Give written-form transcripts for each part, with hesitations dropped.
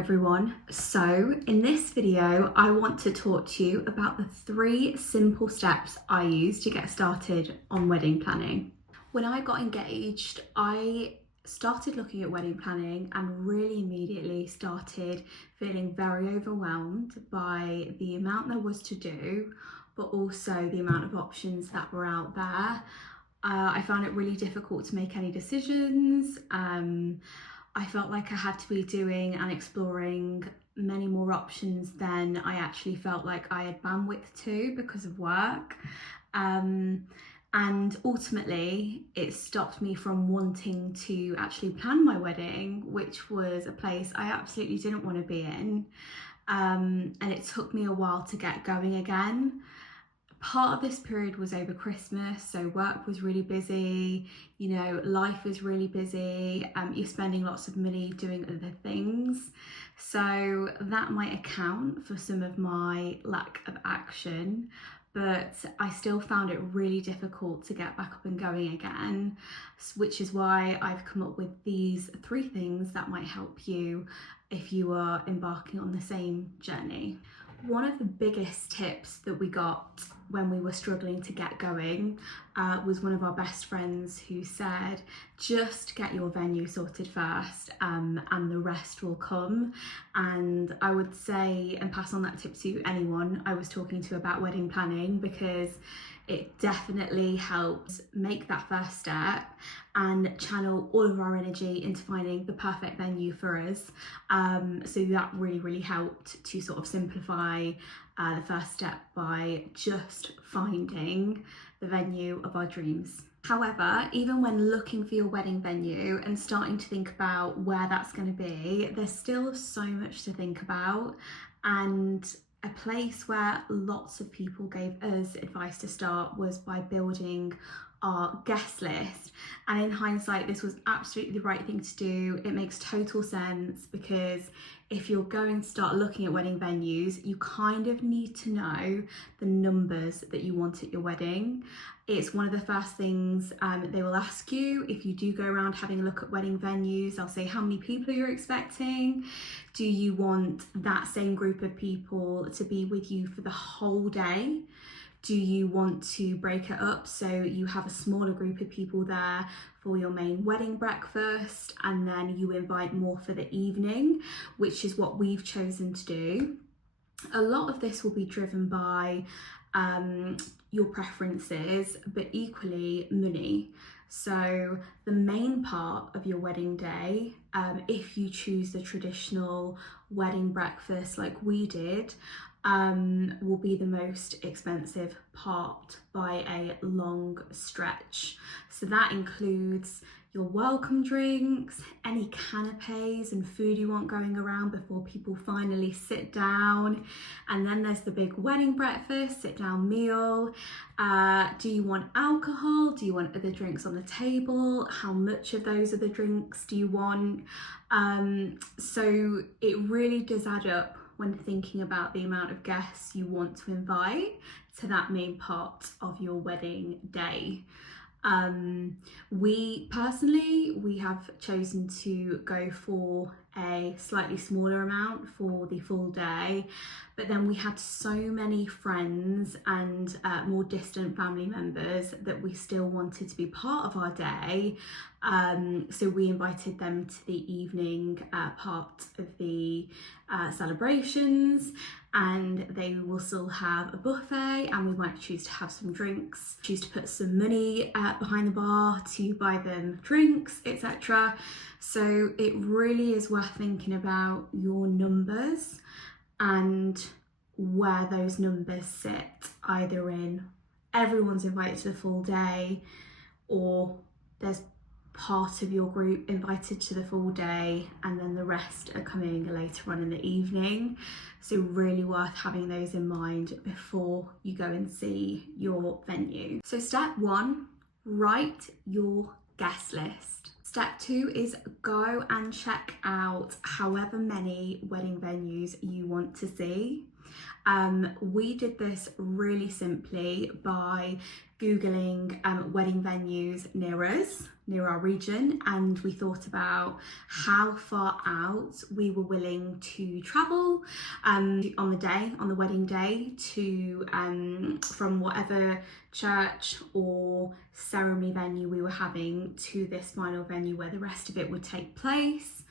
everyone. So in this video, I want to talk to you about the 3 simple steps I use to get started on wedding planning. When I got engaged, I started looking at wedding planning and really immediately started feeling very overwhelmed by the amount there was to do, but also the amount of options that were out there. I found it really difficult to make any decisions. I felt like I had to be doing and exploring many more options than I actually felt like I had bandwidth to because of work. And ultimately, it stopped me from wanting to actually plan my wedding, which was a place I absolutely didn't want to be in. And it took me a while to get going again. Part of this period was over Christmas, so work was really busy, life was really busy, you're spending lots of money doing other things. So that might account for some of my lack of action, but I still found it really difficult to get back up and going again, which is why I've come up with these 3 things that might help you if you are embarking on the same journey. One of the biggest tips that we got when we were struggling to get going was one of our best friends who said, just get your venue sorted first and the rest will come. And I would say and pass on that tip to anyone I was talking to about wedding planning, because it definitely helps make that first step and channel all of our energy into finding the perfect venue for us. So that really helped to sort of simplify the first step by just finding the venue of our dreams. However, even when looking for your wedding venue and starting to think about where that's going to be, there's still so much to think about, and a place where lots of people gave us advice to start was by building our guest list. And in hindsight, this was absolutely the right thing to do. It makes total sense, because if you're going to start looking at wedding venues, you kind of need to know the numbers that you want at your wedding. It's one of the first things they will ask you if you do go around having a look at wedding venues. They'll say how many people you're expecting. Do you want that same group of people to be with you for the whole day? Do you want to break it up so you have a smaller group of people there for your main wedding breakfast and then you invite more for the evening, which is what we've chosen to do. A lot of this will be driven by your preferences, but equally money. So the main part of your wedding day, if you choose the traditional wedding breakfast like we did, will be the most expensive part by a long stretch. So that includes your welcome drinks, any canapes and food you want going around before people finally sit down. And then there's the big wedding breakfast, sit down meal. Do you want alcohol? Do you want other drinks on the table? How much of those other drinks do you want? So it really does add up when thinking about the amount of guests you want to invite to that main part of your wedding day. We have chosen to go for a slightly smaller amount for the full day, but then we had so many friends and more distant family members that we still wanted to be part of our day, so we invited them to the evening part of the celebrations, and they will still have a buffet, and we might choose to have some drinks, choose to put some money behind the bar to buy them drinks, etc. So it really is worth thinking about your numbers and where those numbers sit, either in everyone's invited to the full day, or there's part of your group invited to the full day and then the rest are coming later on in the evening. So really worth having those in mind before you go and see your venue. So step 1, write your guest list. Step 2 is go and check out however many wedding venues you want to see. We did this really simply by Googling wedding venues near us, near our region, and we thought about how far out we were willing to travel on the wedding day, to from whatever church or ceremony venue we were having to this final venue where the rest of it would take place.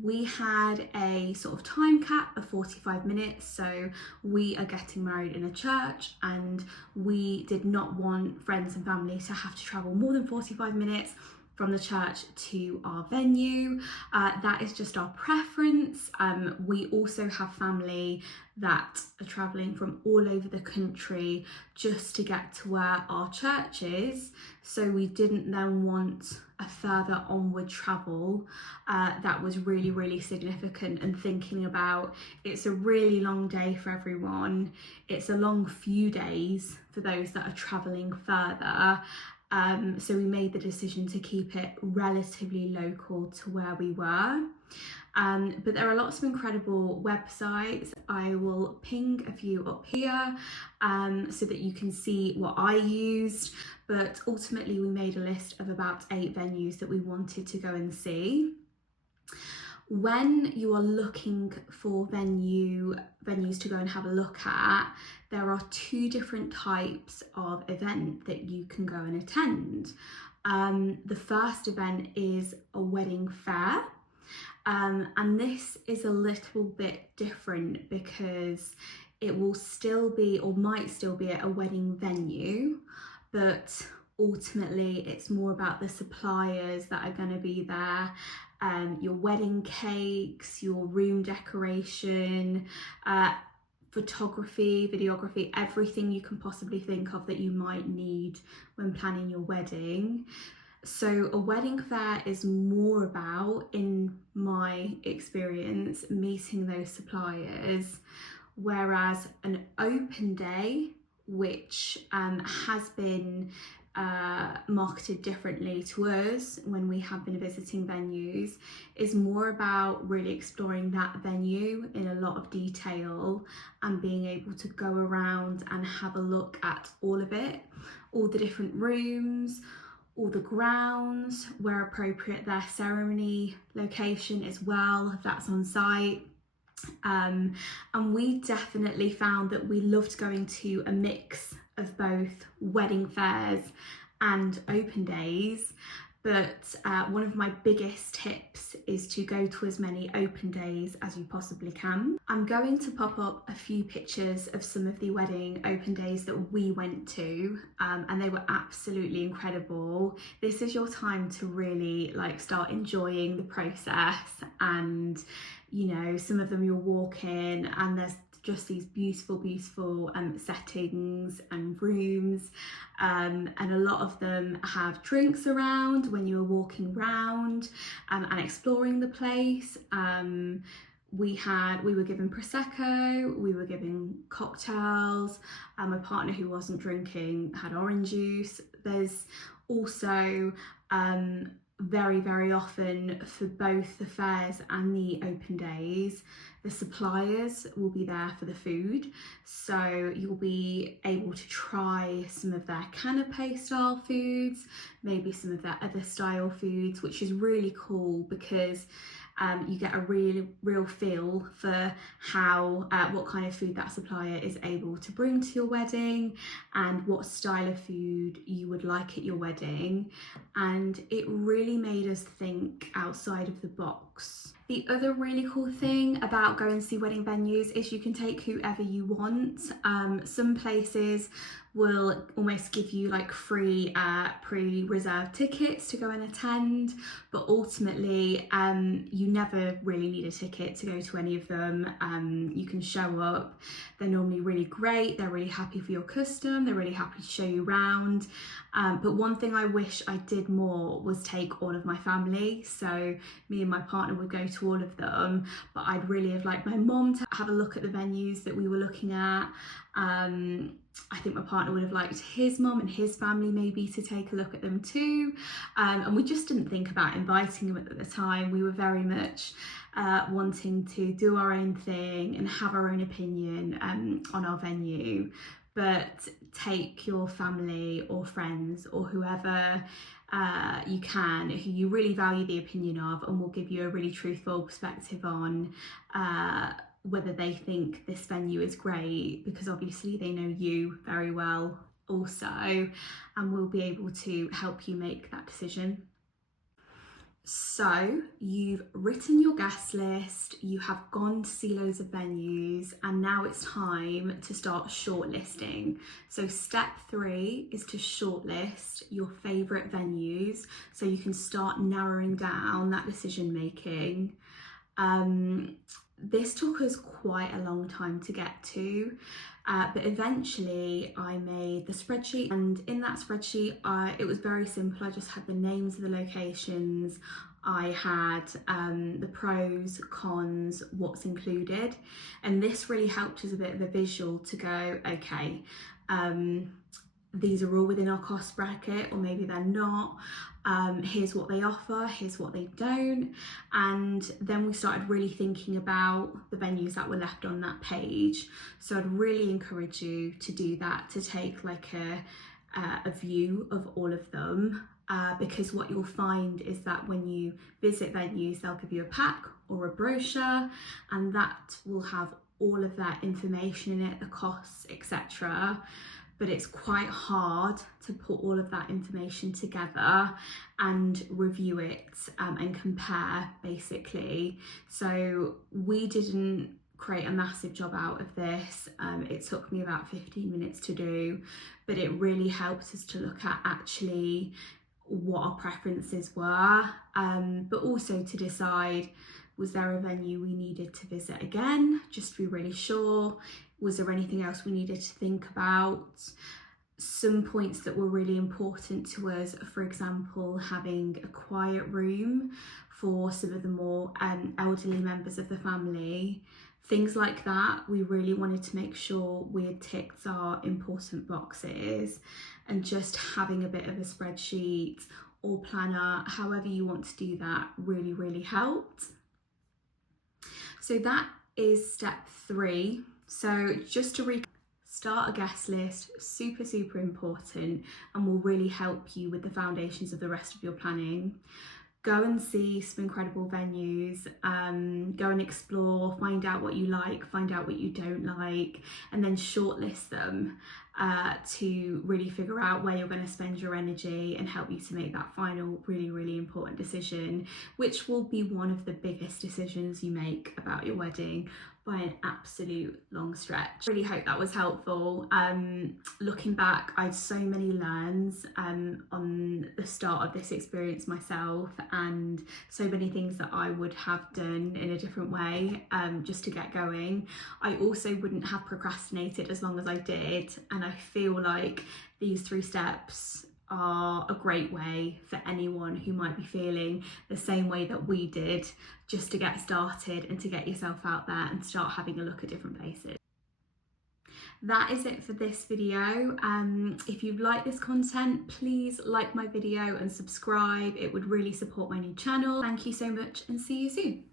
We had a sort of time cap of 45 minutes, so we are getting married in a church and we did not want friends and family to have to travel more than 45 minutes from the church to our venue. That is just our preference. We also have family that are travelling from all over the country just to get to where our church is, so we didn't then want a further onward travel that was really, really significant. And thinking about, it's a really long day for everyone, it's a long few days for those that are travelling further. So we made the decision to keep it relatively local to where we were. But there are lots of incredible websites. I will ping a few up here so that you can see what I used. But ultimately we made a list of about 8 venues that we wanted to go and see. When you are looking for venues to go and have a look at, there are 2 different types of event that you can go and attend. The first event is a wedding fair, and this is a little bit different because it will still be, or might still be, at a wedding venue, but ultimately it's more about the suppliers that are going to be there. Your wedding cakes, your room decoration, photography, videography, everything you can possibly think of that you might need when planning your wedding. So a wedding fair is more about, in my experience, meeting those suppliers, whereas an open day, which has been marketed differently to us when we have been visiting venues, is more about really exploring that venue in a lot of detail and being able to go around and have a look at all of it, all the different rooms, all the grounds, where appropriate their ceremony location as well, if that's on site. And we definitely found that we loved going to a mix of both wedding fairs and open days, but one of my biggest tips is to go to as many open days as you possibly can. I'm going to pop up a few pictures of some of the wedding open days that we went to, and they were absolutely incredible. This is your time to really start enjoying the process, and some of them you'll walk in and there's just these beautiful settings and rooms, and a lot of them have drinks around when you're walking around and exploring the place. We were given Prosecco, we were given cocktails, my partner, who wasn't drinking, had orange juice. There's also very, very often, for both the fairs and the open days, the suppliers will be there for the food, so you'll be able to try some of their canapé style foods, maybe some of their other style foods, which is really cool because you get a real feel for how what kind of food that supplier is able to bring to your wedding and what style of food you would like at your wedding. And it really made us think outside of the box. The other really cool thing about going to see wedding venues is you can take whoever you want. Some places will almost give you free pre-reserved tickets to go and attend, but ultimately you never really need a ticket to go to any of them. You can show up, they're normally really great, they're really happy for your custom, they're really happy to show you around. But one thing I wish I did more was take all of my family, so me and my partner would go to all of them, but I'd really have liked my mum to have a look at the venues that we were looking at. I think my partner would have liked his mum and his family maybe to take a look at them too. And we just didn't think about inviting them at the time. We were very much wanting to do our own thing and have our own opinion on our venue. But take your family or friends or whoever you can, who you really value the opinion of, and will give you a really truthful perspective on whether they think this venue is great, because obviously they know you very well also, and will be able to help you make that decision. So you've written your guest list, you have gone to see loads of venues, and now it's time to start shortlisting. So step 3 is to shortlist your favourite venues so you can start narrowing down that decision making. This took us quite a long time to get to, but eventually I made the spreadsheet, and in that spreadsheet it was very simple. I just had the names of the locations, I had the pros, cons, what's included, and this really helped as a bit of a visual to go, okay, these are all within our cost bracket, or maybe they're not. Here's what they offer, here's what they don't. And then we started really thinking about the venues that were left on that page. So I'd really encourage you to do that, to take like a view of all of them, because what you'll find is that when you visit venues, they'll give you a pack or a brochure, and that will have all of that information in it, the costs, etc. But it's quite hard to put all of that information together and review it and compare, basically. So we didn't create a massive job out of this. It took me about 15 minutes to do, but it really helps us to look at actually what our preferences were, but also to decide, was there a venue we needed to visit again, just to be really sure? Was there anything else we needed to think about? Some points that were really important to us, for example, having a quiet room for some of the more elderly members of the family. Things like that, we really wanted to make sure we had ticked our important boxes, and just having a bit of a spreadsheet or planner, however you want to do that, really, really helped. So that is step 3. So just to recap, start a guest list, super, super important, and will really help you with the foundations of the rest of your planning. Go and see some incredible venues, go and explore, find out what you like, find out what you don't like, and then shortlist them to really figure out where you're going to spend your energy and help you to make that final really, really important decision, which will be one of the biggest decisions you make about your wedding by an absolute long stretch. Really hope that was helpful. Looking back, I had so many learns on the start of this experience myself, and so many things that I would have done in a different way just to get going. I also wouldn't have procrastinated as long as I did, and I feel like these 3 steps are a great way for anyone who might be feeling the same way that we did, just to get started and to get yourself out there and start having a look at different places. That is it for this video. If you've liked this content, please like my video and subscribe. It would really support my new channel. Thank you so much, and see you soon.